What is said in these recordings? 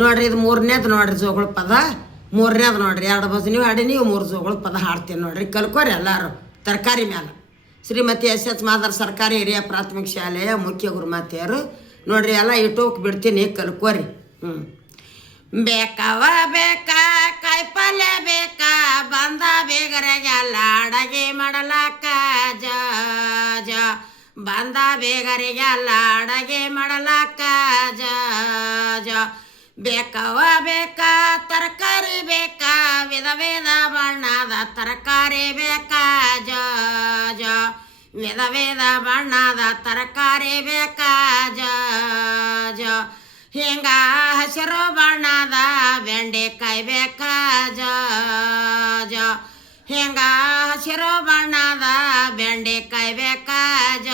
ನೋಡ್ರಿ ಇದು ಮೂರನೇದು ನೋಡ್ರಿ ಜೋಗಳ ಪದ ಮೂರನೇದು ನೋಡ್ರಿ 2 ಬಸ್ ನೀವು ಹಾಡಿ ನೀವು 3 ಜೋಗಳ ಪದ ಹಾಡ್ತೀನಿ ನೋಡ್ರಿ ಕಲ್ಕೋರಿ ಎಲ್ಲರೂ ತರಕಾರಿ ಮ್ಯಾಲ ಶ್ರೀಮತಿ ಎಸ್ ಮಾದರ್ ಸರ್ಕಾರಿ ಹಿರಿಯ ಪ್ರಾಥಮಿಕ ಶಾಲೆಯ ಮುಖ್ಯ ಗುರುಮಾತೆಯರು ನೋಡ್ರಿ ಎಲ್ಲ ಇಟ್ಟೋಕ್ ಬಿಡ್ತೀನಿ ಕಲ್ಕೋರಿ ಬೇಕವ ಬೇಕಾ ಕಾಯಿಪಲ್ಯ ಬೇಕಾ ಬಂದ ಬೇಗರಿಗೆಲ್ಲ ಅಡಗೆ ಮಾಡಲಾಕ ಜ ಬಂದ ಬೇಗರಿಗೆಲ್ಲ ಅಡಗೆ ಮಾಡಲಾಕ ಜ ಬೇಕವ ಬೇಕಾ ತರಕಾರಿ ಬೇಕಾ ವಿಧ ವಿಧ ಬಣ್ಣದ ತರಕಾರಿ ಬೇಕಾ ಜ ವಿಧ ವಿಧ ಬಣ್ಣದ ತರಕಾರಿ ಬೇಕಾ ಜ ಹಿಂಗ ಹಸಿರು ಬಣ್ಣದ ಬೆಂಡೆಕಾಯಿ ಬೇಕಾ ಜ ಹಿಂಗ ಹಸಿರು ಬಣ್ಣದ ಬೆಂಡೆಕಾಯಿ ಬೇಕಾ ಜ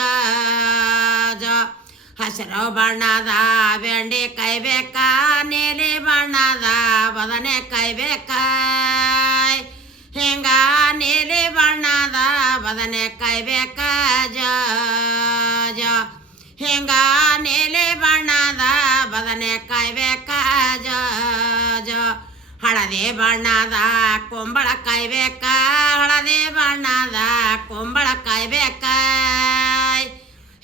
ಹಸಿರು ಬಣ್ಣದ ಬೆಂಡೆಕಾಯಿ ಬೇಕಾ ನೀಲಿ ಬಣ್ಣದ ಬದನೆಕಾಯಿ ಬೇಕಾ ಹಿಂಗ ನೀಲಿ ಬಣ್ಣದ ಬದನೆಕಾಯಿ ಬೇಕಾ ಜ ಹಿಂಗ ನೀಲಿ ಬಣ್ಣದ ಬದನೆಕಾಯಿ ಬೇಕಾ ಜ ಹಳದಿ ಬಣ್ಣದ ಕುಂಬಳಕಾಯಿ ಬೇಕಾ ಹಳದಿ ಬಣ್ಣದ ಕುಂಬಳಕಾಯಿ ಬೇಕಾ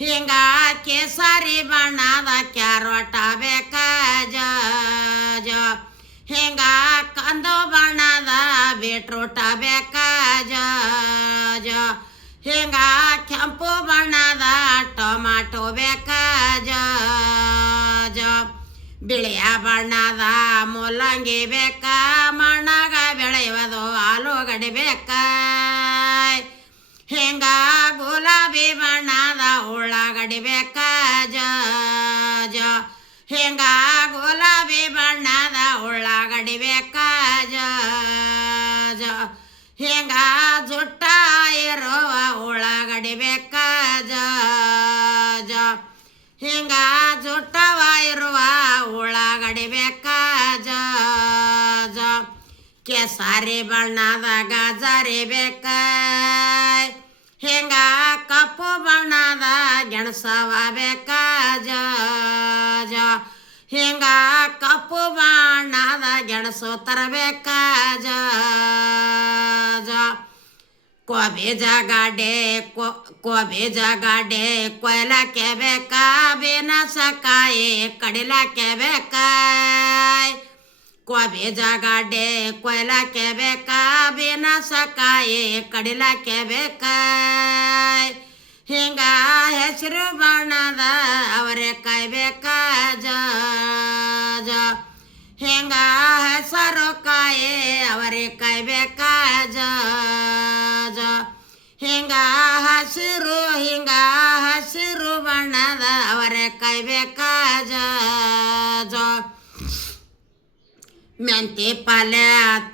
ಹಿಂಗ ಕೇಸರಿ ಬಣ್ಣದ ಕ್ಯಾರೋಟ ಬೇಕಾ ಜ ಹಿಂಗ ಕಂದು ಬಣ್ಣದ ಬೀಟ್ರೂಟ ಬೇಕಾ ಜ ಹಿಂಗ ಕೆಂಪು ಬಣ್ಣದ ಟೊಮಾಟೊ ಬೇಕಾ ಜ ಬಿಳಿಯ ಬಣ್ಣದ ಮೂಲಂಗಿ ಬೇಕಾ ಮಣ್ಣಾಗ ಬೆಳೆಯುವುದು ಆಲೂಗಡ್ಡೆ ಬೇಕಾ ಹಿಂಗ ಗುಲಾಬಿ ಬಣ್ಣದ ಉಳ್ಳಾಗಡ್ಡಿ ಬೇಕಾ ಜ ಹಿಂಗ ಗುಲಾಬಿ ಬಣ್ಣದ ಉಳ್ಳಾಗಡ್ಡಿ ಬೇಕಾ ಜ ಹಿಂಗ ಜುಟ್ಟ ಇರುವ ಉಳ್ಳಾಗಡ್ಡಿ ಬೇಕಾ ಜ ಹಿಂಗ ಜುಟ್ಟವ ಇರುವ ಉಳ್ಳಾಗಡ್ಡಿ ಬೇಕಾ ಜ ಕೇಸರಿ ಬಣ್ಣದ ಗಾಜರಿ ಬೇಕಾ ಹಿಂಗ ಕಪ್ಪು ಬಣ್ಣದ ಗೆಣಸವ ಬೇಕಾ ಜ ಹಿಂಗ ಕಪ್ಪು ಬಣ್ಣದ ಗೆಣಸು ತರಬೇಕಾ ಜ ಕೋಬಿ ಜಗಾಡೆ ಕೊಯ್ಲಕ್ಕೆ ಬೇಕಾ ಬೇನಸಕಾಯಿ ಕಡಿಲಕ್ಕೆ ಬೇಕಾ ಕೋಬಿ ಜಗಾಡೆ ಕೊಯ್ಲಕ್ಕೆ ಬೇಕಾ ಬೇನಸಕಾಯಿ ಕಡಿಲಕ್ಕೆ ಬೇಕಾ ಹಿಂಗ ಹೆಸರು ಬಣ್ಣದ ಅವರೆಕಾಯಿ ಬೇಕಾ ಜ ಹಿಂಗ ಹೆಸರು ಕಾಯಿ ಅವರೆಕಾಯಿ ಬೇಕಾ ಜ ಹಿಂಗ ಹಸಿರು ಬಣ್ಣದ ಅವರೆಕಾಯಿ ಬೇಕಾ ಜ ಮೆಂತಿ ಪಲ್ಯ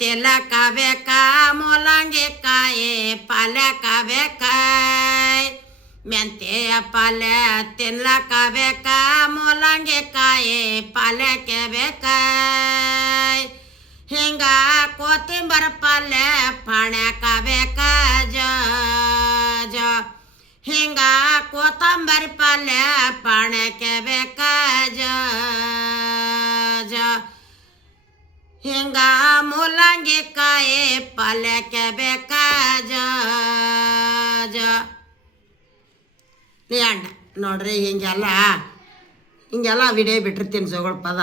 ತಿಲಕ ಬೇಕಾ ಮೂಲಂಗಿ ಕಾಯಿ ಪಲ್ಯಕ ಬೇಕಾ ಮೆಂತೆ ಪಲ್ಯ ತಿನ್ಲಕ ಬೇಕಾ ಮೂಲಂಗಿ ಕಾಯಿ ಪಲ್ಯಕ್ಕೆ ಬೇಕಾ ಹಿಂಗ ಕೊತ್ತಂಬರಿ ಪಲ್ಯ ಪಾಣ್ಯಾಕ ಬೇಕಾ ಜ ಹಿಂಗ ಕೊತ್ತಂಬರಿ ಪಲ್ಯ ಪಾಣ್ಯಕ್ಕೆ ಬೇಕಾ ಜ ಹಿಂಗ ಮೂಲಂಗಿ ಕಾಯಿ ಪಲ್ಯಕ್ಕೆ ಬೇಕಾ ಜ ನೋಡ್ರಿ ಹಿಂಗೆಲ್ಲ ವಿಡಿಯೋ ಬಿಟ್ಟಿರ್ತೀನಿ ಜೋಗಳ ಪದ